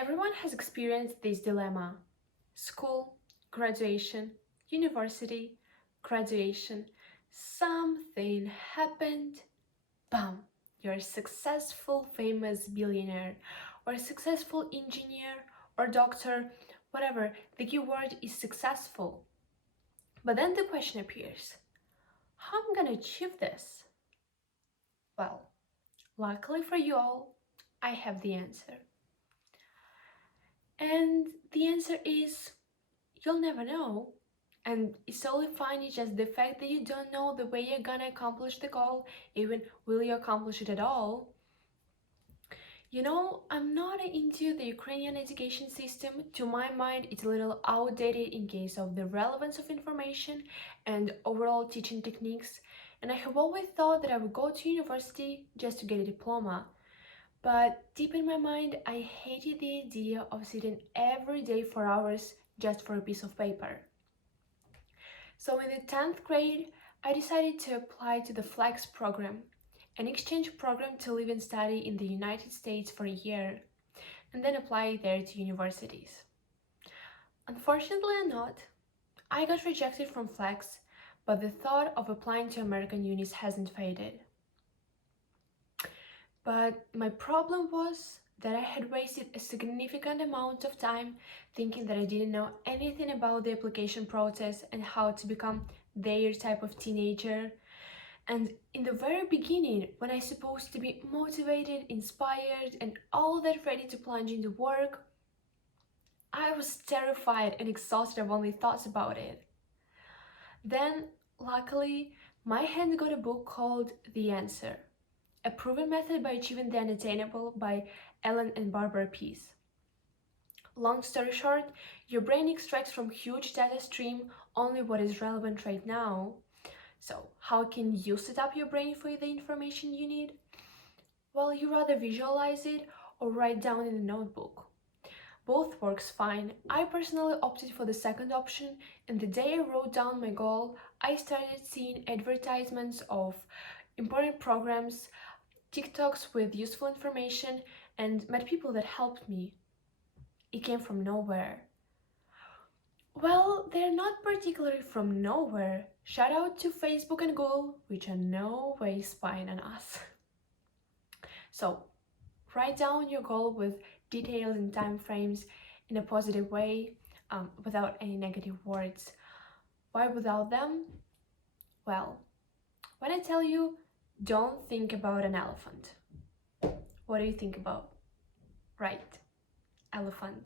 Everyone has experienced this dilemma: school, graduation, university, graduation. Something happened, bam, you're a successful, famous billionaire, or a successful engineer or doctor, whatever. The key word is successful. But then the question appears: how am I gonna achieve this? Well, luckily for you all, I have the answer. And the answer is you'll never know. And it's totally fine, it's just the fact that you don't know the way you're gonna accomplish the goal, even will you accomplish it at all. I'm not into the Ukrainian education system. To my mind, it's a little outdated in case of the relevance of information and overall teaching techniques. And I have always thought that I would go to university just to get a diploma. But deep in my mind, I hated the idea of sitting every day for hours just for a piece of paper. So in the 10th grade, I decided to apply to the FLEX program, an exchange program to live and study in the United States for a year, and then apply there to universities. Unfortunately or not, I got rejected from FLEX, but the thought of applying to American unis hasn't faded. But my problem was that I had wasted a significant amount of time thinking that I didn't know anything about the application process and how to become their type of teenager. And in the very beginning, when I supposed to be motivated, inspired, and all that ready to plunge into work, I was terrified and exhausted of only thoughts about it. Then, luckily, my hand got a book called The Answer: A Proven Method by Achieving the Unattainable by Ellen and Barbara Pease. Long story short, your brain extracts from huge data stream only what is relevant right now. So how can you set up your brain for the information you need? Well, you rather visualize it or write down in a notebook. Both works fine. I personally opted for the second option, and the day I wrote down my goal, I started seeing advertisements of important programs, TikToks with useful information, and met people that helped me. It came from nowhere. Well, they're not particularly from nowhere. Shout out to Facebook and Google, which are no way spying on us. So, write down your goal with details and time frames in a positive way, without any negative words. Why without them? Well, when I tell you, don't think about an elephant, what do you think about? Right, elephant.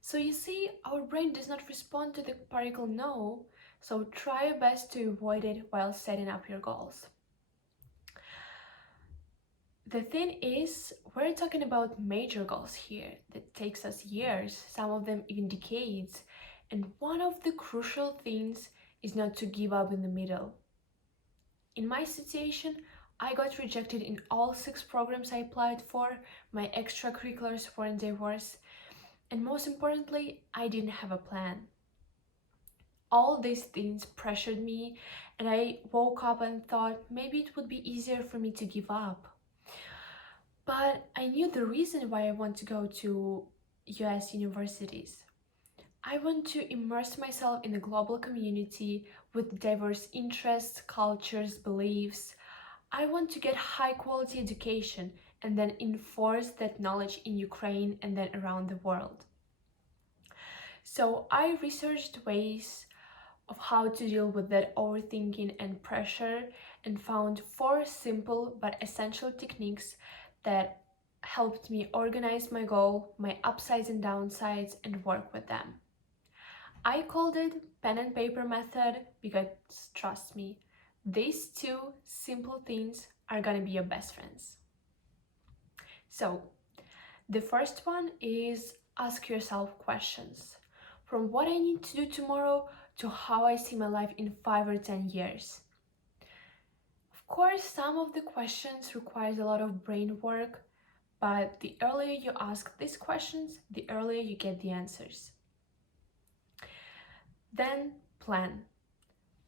So you see, our brain does not respond to the particle no, so try your best to avoid it while setting up your goals. The thing is, we're talking about major goals here that takes us years, some of them even decades, and one of the crucial things is not to give up in the middle. In my situation, I got rejected in all 6 programs I applied for, my extracurriculars weren't diverse, and most importantly, I didn't have a plan. All these things pressured me, and I woke up and thought maybe it would be easier for me to give up. But I knew the reason why I want to go to US universities. I want to immerse myself in a global community with diverse interests, cultures, beliefs. I want to get high quality education and then enforce that knowledge in Ukraine and then around the world. So I researched ways of how to deal with that overthinking and pressure and found 4 simple but essential techniques that helped me organize my goal, my upsides and downsides, and work with them. I called it pen and paper method because, trust me, these 2 simple things are gonna be your best friends. So, the first one is ask yourself questions. From what I need to do tomorrow to how I see my life in 5 or 10 years. Of course, some of the questions requires a lot of brain work, but the earlier you ask these questions, the earlier you get the answers. Then plan.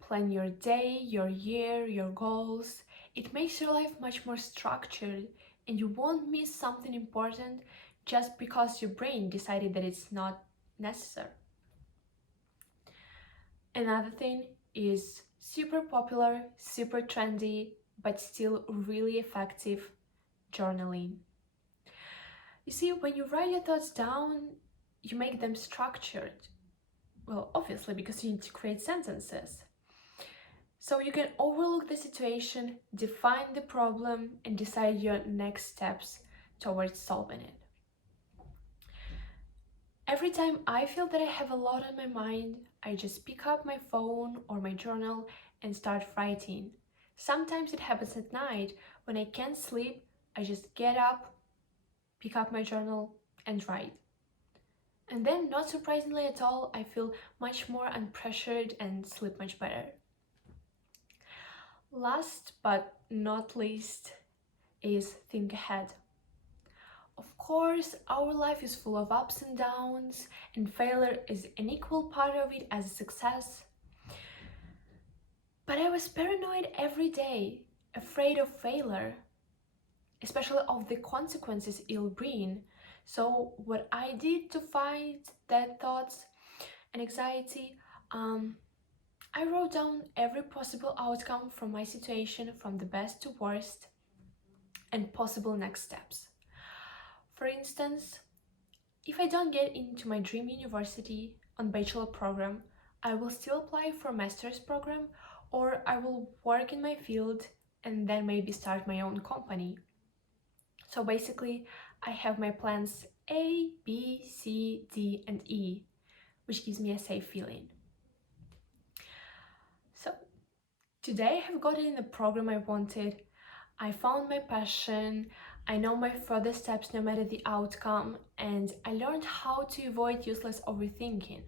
Plan your day, your year, your goals. It makes your life much more structured and you won't miss something important just because your brain decided that it's not necessary. Another thing is super popular, super trendy, but still really effective journaling. You see, when you write your thoughts down, you make them structured. Well, obviously, because you need to create sentences. So you can overlook the situation, define the problem, and decide your next steps towards solving it. Every time I feel that I have a lot on my mind, I just pick up my phone or my journal and start writing. Sometimes it happens at night when I can't sleep, I just get up, pick up my journal, and write. And then, not surprisingly at all, I feel much more unpressured and sleep much better. Last but not least is think ahead. Of course, our life is full of ups and downs, and failure is an equal part of it as success. But I was paranoid every day, afraid of failure, especially of the consequences it'll bring. So what I did to fight that thoughts and anxiety, I wrote down every possible outcome from my situation, from the best to worst, and possible next steps. For instance, if I don't get into my dream university on bachelor program, I will still apply for master's program, or I will work in my field and then maybe start my own company. So basically, I have my plans A, B, C, D, and E, which gives me a safe feeling. So today I have gotten the program I wanted. I found my passion, I know my further steps no matter the outcome, and I learned how to avoid useless overthinking.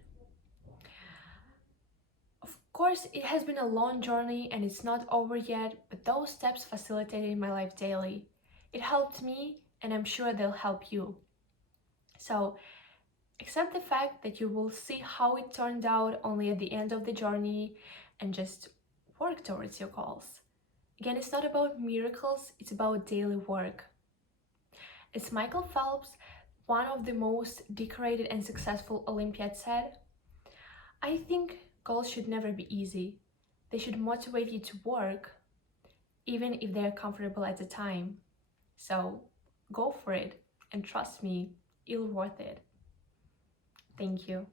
Of course, it has been a long journey and it's not over yet, but those steps facilitated my life daily. It helped me, and I'm sure they'll help you. So, accept the fact that you will see how it turned out only at the end of the journey and just work towards your goals. Again, it's not about miracles, it's about daily work. As Michael Phelps, one of the most decorated and successful Olympiads, said, I think goals should never be easy. They should motivate you to work, even if they're comfortable at the time. So go for it, and trust me, it'll worth it. Thank you.